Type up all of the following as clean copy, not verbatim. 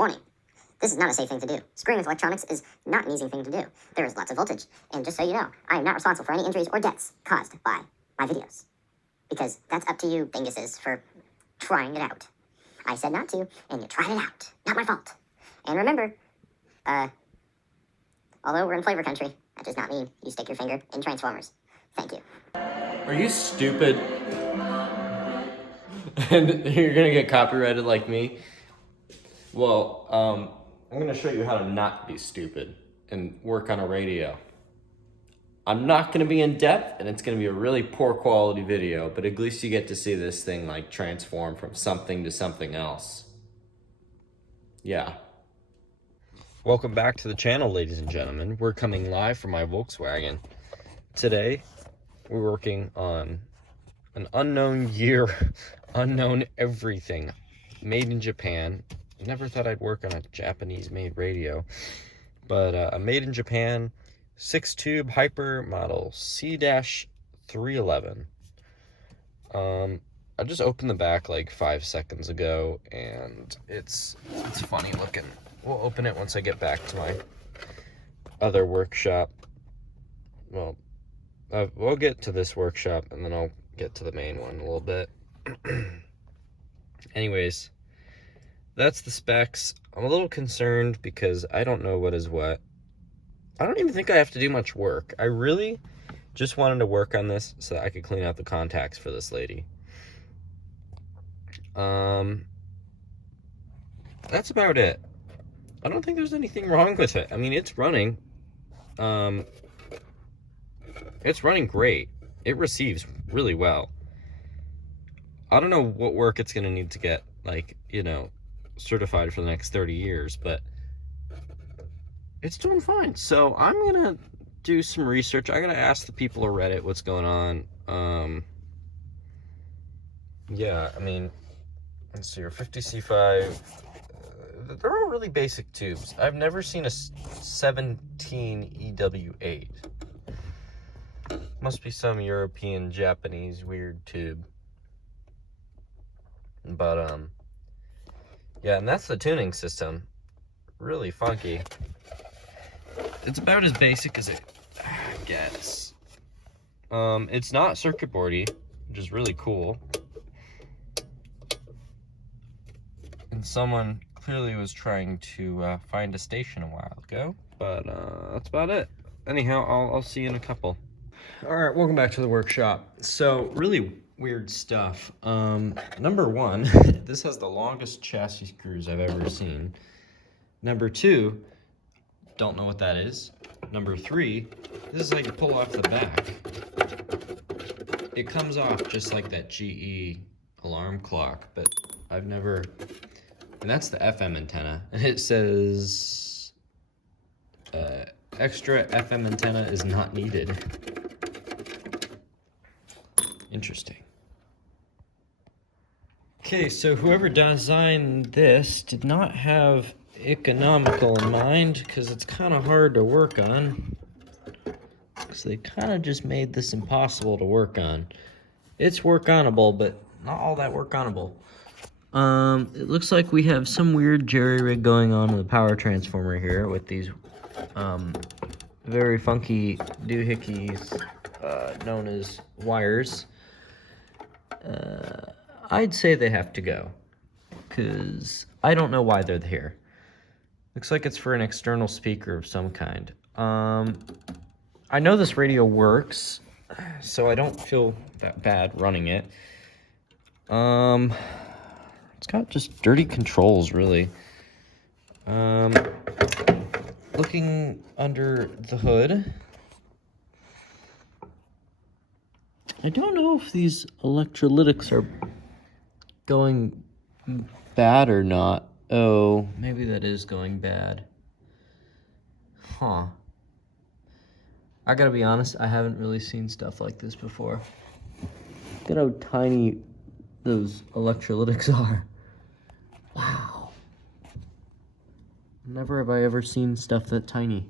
Warning. This is not a safe thing to do. Screwing with electronics is not an easy thing to do. There is lots of voltage. And just so you know, I am not responsible for any injuries or deaths caused by my videos. Because that's up to you dinguses for trying it out. I said not to, and you tried it out. Not my fault. And remember, although we're in flavor country, that does not mean you stick your finger in Transformers. Thank you. Are you stupid? And you're gonna get copyrighted like me? Well, I'm gonna show you how to not be stupid and work on a radio. I'm not gonna be in depth, and it's gonna be a really poor quality video, but at least you get to see this thing like transform from something to something else. Yeah. Welcome back to the channel, ladies and gentlemen. We're coming live from my Volkswagen. Today, we're working on an unknown year, unknown everything, made in Japan. Never thought I'd work on a Japanese-made radio, but a made in Japan 6-tube hyper model C-311. I just opened the back like 5 seconds ago, and it's funny looking. We'll open it once I get back to my other workshop. Well, we'll get to this workshop, and then I'll get to the main one in a little bit. Anyways, that's the specs. I'm a little concerned because I don't know what is what. I don't even think I have to do much work. I really just wanted to work on this so that I could clean out the contacts for this lady. That's about it. I don't think there's anything wrong with it. I mean, it's running. It's running great. It receives really well. I don't know what work it's going to need to get, like, you know, certified for the next 30 years, but it's doing fine. So I'm going to do some research. I got to ask the people of Reddit what's going on. Yeah, I mean, let's see here, 50C5. They're all really basic tubes. I've never seen a 17 EW8. Must be some European, Japanese weird tube. But, yeah, and that's the tuning system. Really funky. It's about as basic as it gets. It's not circuit boardy, which is really cool. And someone clearly was trying to find a station a while ago, but that's about it. Anyhow, I'll see you in a couple. All right, welcome back to the workshop. So, really weird stuff. Number one, this has the longest chassis screws I've ever seen. Number two, don't know what that is. Number three, this is how you pull off the back. It comes off just like that GE alarm clock, but I've never... And that's the FM antenna. And it says, extra FM antenna is not needed. Interesting. Okay, so whoever designed this did not have economical in mind, because it's kind of hard to work on. So they kind of just made this impossible to work on. It's work-onable, but not all that work-onable. It looks like we have some weird jerry-rig going on in the power transformer here with these very funky doohickeys known as wires. I'd say they have to go, because I don't know why they're here. Looks like it's for an external speaker of some kind. I know this radio works, so I don't feel that bad running it. It's got just dirty controls, really. Looking under the hood, I don't know if these electrolytics are going bad or not. Oh, maybe that is going bad. Huh. I gotta be honest, I haven't really seen stuff like this before. Look at how tiny those electrolytics are. Wow. Never have I ever seen stuff that tiny.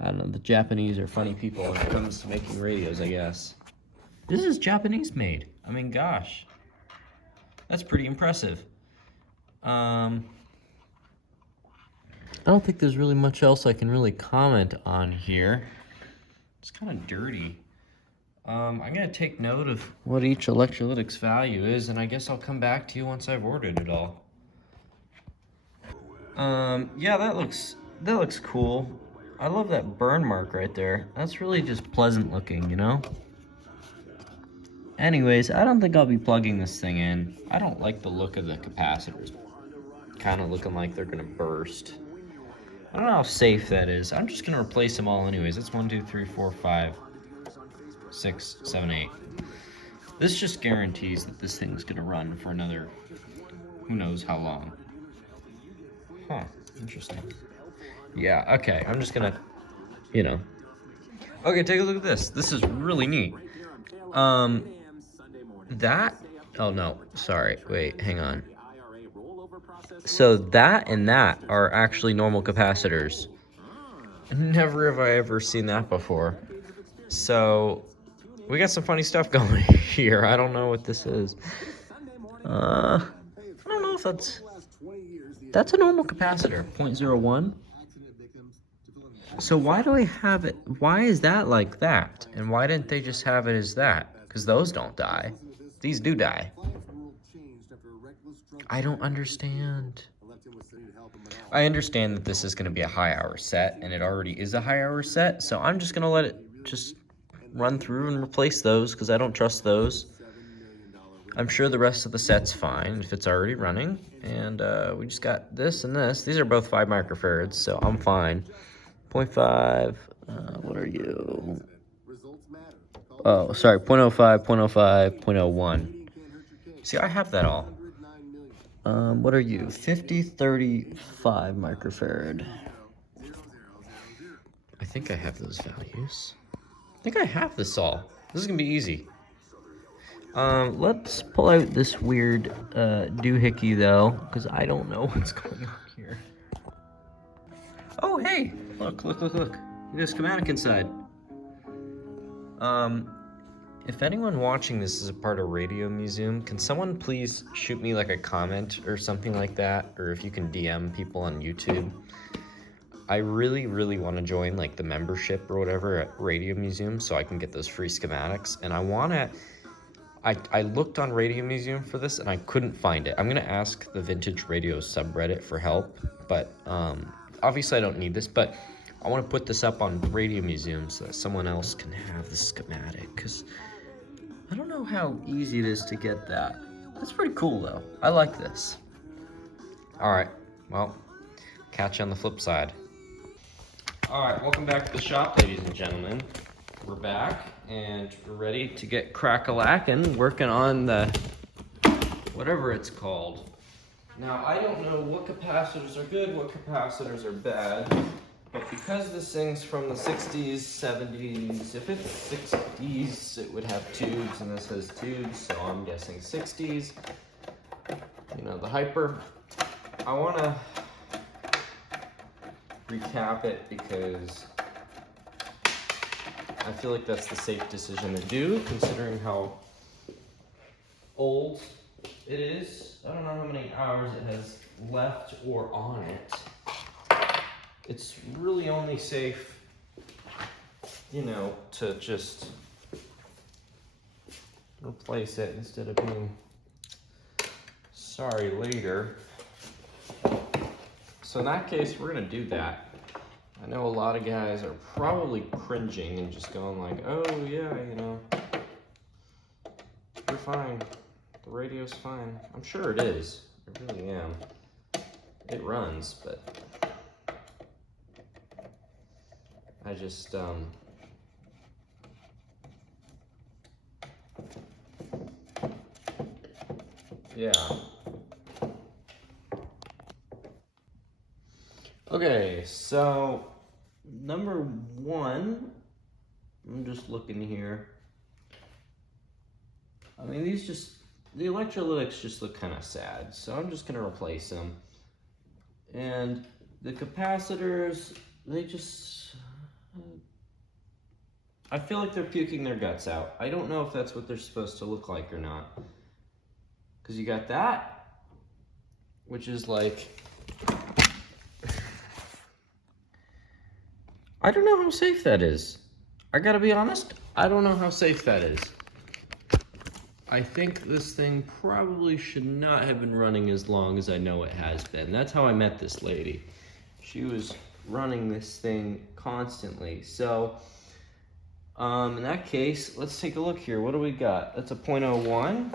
I don't know, the Japanese are funny people when it comes to making radios, I guess. This is Japanese made. I mean, gosh. That's pretty impressive. I don't think there's really much else I can really comment on here. It's kind of dirty. I'm gonna take note of what each electrolytics value is, and I guess I'll come back to you once I've ordered it all. Yeah, that looks cool. I love that burn mark right there. That's really just pleasant looking, you know? Anyways, I don't think I'll be plugging this thing in. I don't like the look of the capacitors. Kind of looking like they're gonna burst. I don't know how safe that is. I'm just gonna replace them all anyways. That's 1, 2, 3, 4, 5, 6, 7, 8. This just guarantees that this thing's gonna run for another who knows how long. Huh, interesting. Yeah, okay, I'm just gonna, you know. Okay, take a look at this. This is really neat. That, oh no, sorry, wait, hang on. So that and that are actually normal capacitors. Never have I ever seen that before. So, we got some funny stuff going here. I don't know what this is. I don't know if that's a normal capacitor, 0.01. So why do I have it, why is that like that? And why didn't they just have it as that? Because those don't die. These do die. I don't understand. I understand that this is going to be a high hour set, and it already is a high hour set, so I'm just going to let it just run through and replace those, because I don't trust those. I'm sure the rest of the set's fine if it's already running, and we just got this and this. These are both 5 microfarads, so I'm fine. 0.5, what are you? Oh, sorry, 0.05, 0.05, 0.01. See, I have that all. What are you? 50, 35 microfarad. I think I have those values. I think I have this all. This is gonna be easy. Let's pull out this weird doohickey though, because I don't know what's going on here. Oh, hey! Look. Look at a schematic inside. If anyone watching this is a part of Radio Museum, can someone please shoot me like a comment or something like that? Or if you can DM people on YouTube. I really, really want to join like the membership or whatever at Radio Museum so I can get those free schematics. And I looked on Radio Museum for this and I couldn't find it. I'm gonna ask the Vintage Radio subreddit for help, but obviously I don't need this, but I want to put this up on Radio Museum so that someone else can have the schematic, because I don't know how easy it is to get that. That's pretty cool though. I like this. Alright, well, catch you on the flip side. Alright, welcome back to the shop, ladies and gentlemen. We're back, and we're ready to get crack-a-lackin', working on the, whatever it's called. Now, I don't know what capacitors are good, what capacitors are bad, but because this thing's from the 60s, 70s, if it's 60s, it would have tubes, and this has tubes, so I'm guessing 60s. You know, the hyper. I want to recap it because I feel like that's the safe decision to do, considering how old it is. I don't know how many hours it has left or on it. It's really only safe, you know, to just replace it instead of being sorry later. So in that case, we're gonna do that. I know a lot of guys are probably cringing and just going like, oh yeah, you know, you're fine. The radio's fine. I'm sure it is. I really am. It runs, but I just, yeah. Okay, so number one, I'm just looking here. I mean, the electrolytics just look kind of sad, so I'm just gonna replace them. And the capacitors, they just, I feel like they're puking their guts out. I don't know if that's what they're supposed to look like or not. Because you got that, which is like, I don't know how safe that is. I gotta be honest, I don't know how safe that is. I think this thing probably should not have been running as long as I know it has been. That's how I met this lady. She was running this thing constantly. So, in that case, let's take a look here. What do we got? That's a 0.01.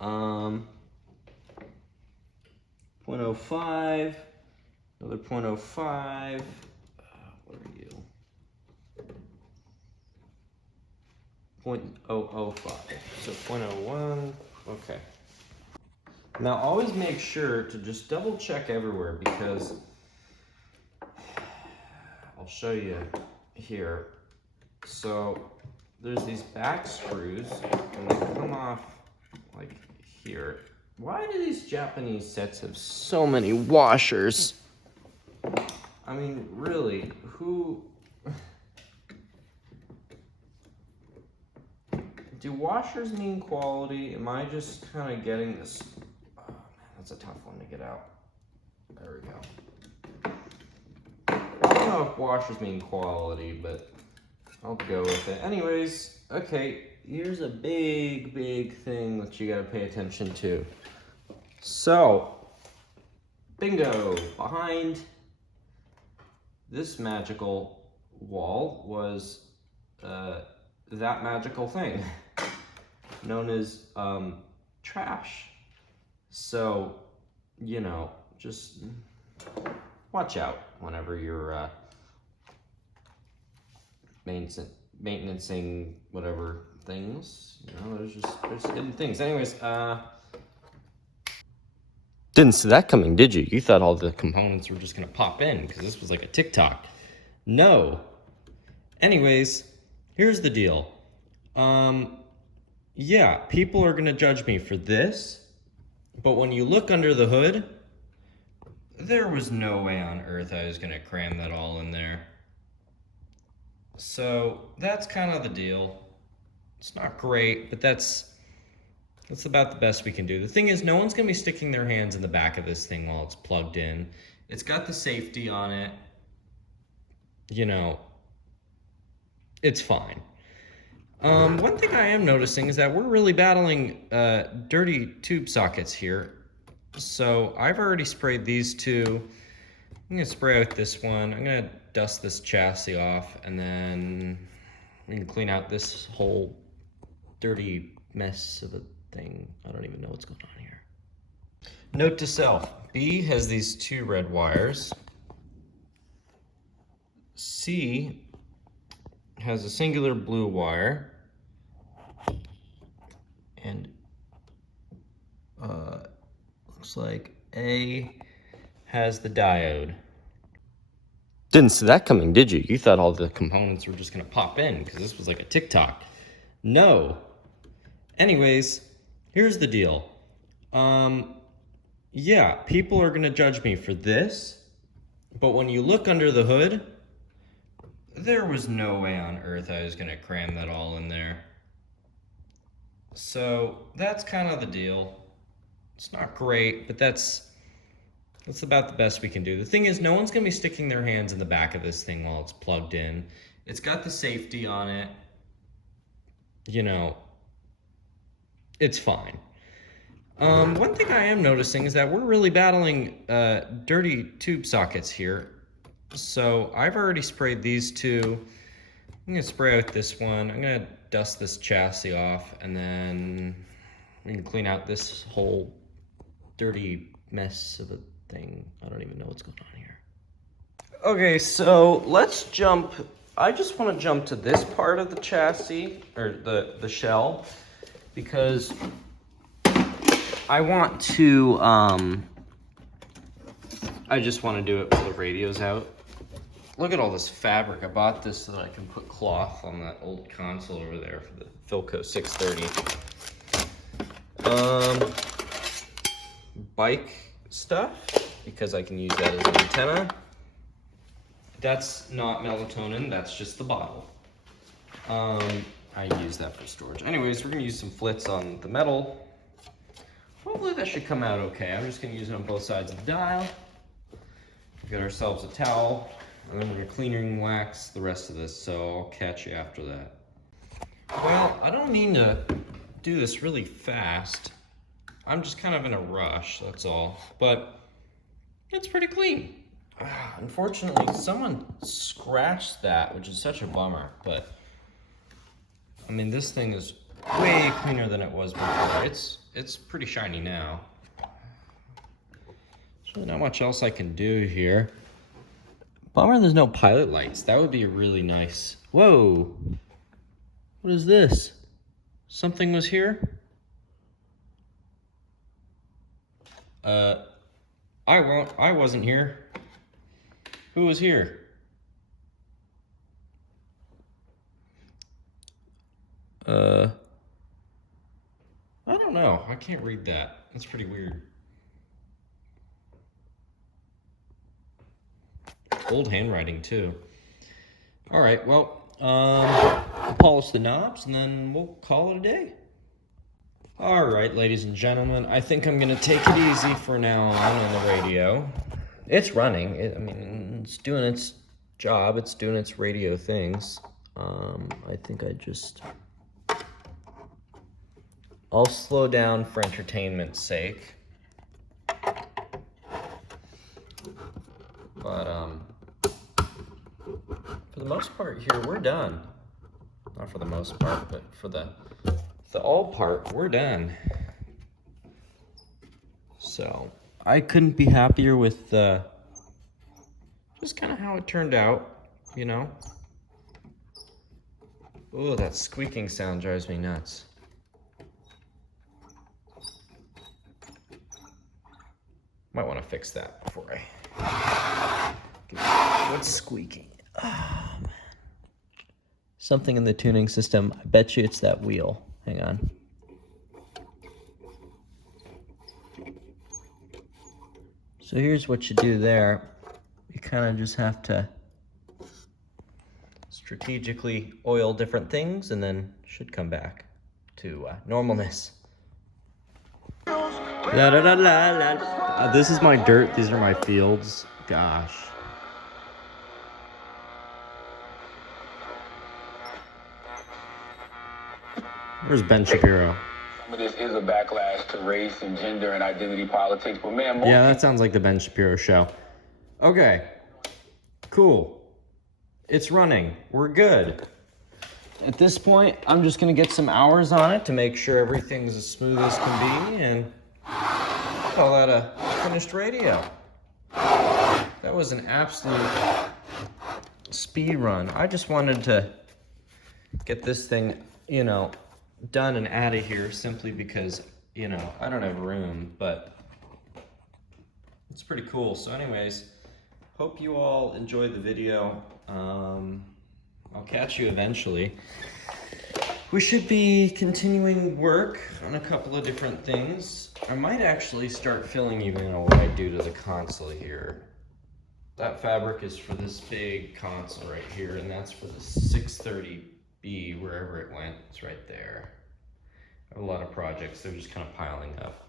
0.05. Another 0.05. What are you? 0.005. So 0.01. Okay. Now always make sure to just double check everywhere, because I'll show you here. So there's these back screws and they come off like here. Why do these Japanese sets have so many washers? I mean, really, who... Do washers mean quality? Am I just kind of getting this? Oh man, that's a tough one to get out. There we go. I don't know if washers mean quality, but I'll go with it. Anyways, okay, here's a big thing that you gotta pay attention to. So, bingo, behind this magical wall was that magical thing known as trash. So, you know, just watch out whenever you're maintaining whatever things. You know, there's hidden things. Anyways, didn't see that coming, did you? You thought all the components were just gonna pop in because this was like a TikTok. No. Anyways, here's the deal. Yeah, people are gonna judge me for this, but when you look under the hood, there was no way on earth I was gonna cram that all in there. So that's kind of the deal. It's not great, but that's about the best we can do. The thing is, no one's gonna be sticking their hands in the back of this thing while it's plugged in. It's got the safety on it. You know, it's fine. One thing I am noticing is that we're really battling dirty tube sockets here. So I've already sprayed these two. I'm gonna spray out this one. I'm gonna dust this chassis off, and then we can clean out this whole dirty mess of a thing. I don't even know what's going on here. Note to self, B has these two red wires. C has a singular blue wire. And looks like A has the diode. Didn't see that coming, did you? You thought all the components were just gonna pop in because this was like a TikTok. No. Anyways, here's the deal. Yeah, people are gonna judge me for this, but when you look under the hood, there was no way on earth I was gonna cram that all in there. So that's kind of the deal. It's not great, but that's about the best we can do. The thing is, no one's gonna be sticking their hands in the back of this thing while it's plugged in. It's got the safety on it. You know, it's fine. One thing I am noticing is that we're really battling dirty tube sockets here. So I've already sprayed these two. I'm gonna spray out this one. I'm gonna dust this chassis off, and then we can clean out this whole dirty mess of a thing. I don't even know what's going on here. Okay, so let's jump. I just want to jump to this part of the chassis, or the shell, because I want to, I just want to do it while the radio's out. Look at all this fabric. I bought this so that I can put cloth on that old console over there for the Philco 630. Bike stuff, because I can use that as an antenna. That's not melatonin, that's just the bottle. I use that for storage. Anyways, we're gonna use some flits on the metal. Well, hopefully that should come out okay. I'm just gonna use it on both sides of the dial. Get ourselves a towel, and then we're gonna cleaning wax the rest of this, so I'll catch you after that. Well, I don't mean to do this really fast. I'm just kind of in a rush, that's all. But it's pretty clean. Unfortunately, someone scratched that, which is such a bummer, but I mean, this thing is way cleaner than it was before. It's pretty shiny now. There's really not much else I can do here. Bummer there's no pilot lights. That would be really nice. Whoa. What is this? Something was here? I wasn't here. Who was here? I don't know. I can't read that. That's pretty weird. Old handwriting too. All right, well, I'll polish the knobs and then we'll call it a day. All right, ladies and gentlemen, I think I'm gonna take it easy for now on the radio. It's running. I mean, it's doing its job. It's doing its radio things. I think I'll slow down for entertainment's sake. But for the most part here, we're done. Not for the most part, but for the all part, we're done. So I couldn't be happier with just kind of how it turned out, you know. Oh, that squeaking sound drives me nuts. Might want to fix that before what's squeaking? Oh, man. Something in the tuning system. I bet you it's that wheel. Hang on. So here's what you do there. You kind of just have to strategically oil different things and then should come back to normalness. La, la, la, la, la. This is my dirt. These are my fields. Gosh. Where's Ben Shapiro? Some of this is a backlash to race and gender and identity politics, but man, yeah, that sounds like the Ben Shapiro show. Okay, cool. It's running. We're good. At this point, I'm just gonna get some hours on it to make sure everything's as smooth as can be, and call that a finished radio. That was an absolute speed run. I just wanted to get this thing, you know, done and out of here simply because, you know, I don't have room, but it's pretty cool. So anyways, hope you all enjoyed the video. I'll catch you eventually. We should be continuing work on a couple of different things. I might actually start filling you in on what I do to the console here. That fabric is for this big console right here, and that's for the 630B, wherever it went. It's right there. I have a lot of projects. They're just kind of piling up.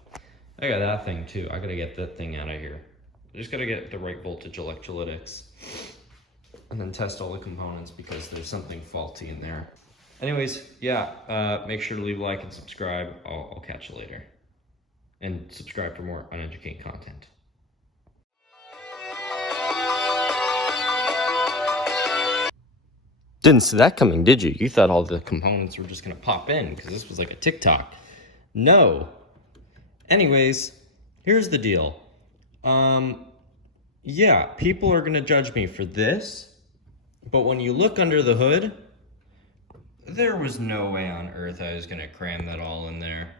I got that thing too. I gotta get that thing out of here. I just gotta get the right voltage electrolytics and then test all the components because there's something faulty in there. Anyways, yeah, make sure to leave a like and subscribe. I'll catch you later. And subscribe for more uneducated content. Didn't see that coming, did you? You thought all the components were just gonna pop in because this was like a TikTok. No. Anyways, here's the deal. Yeah, people are gonna judge me for this, but when you look under the hood, there was no way on earth I was gonna cram that all in there.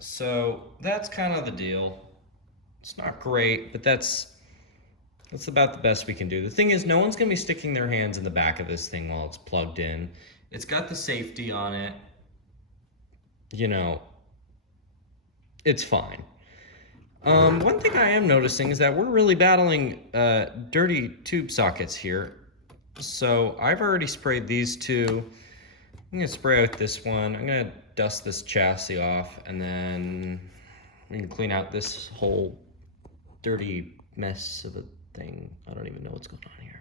So that's kind of the deal. It's not great, but that's about the best we can do. The thing is, no one's gonna be sticking their hands in the back of this thing while it's plugged in. It's got the safety on it. You know, it's fine. One thing I am noticing is that we're really battling dirty tube sockets here. So I've already sprayed these two. I'm gonna spray out this one. I'm gonna dust this chassis off, and then we can clean out this whole dirty mess of a thing. I don't even know what's going on here.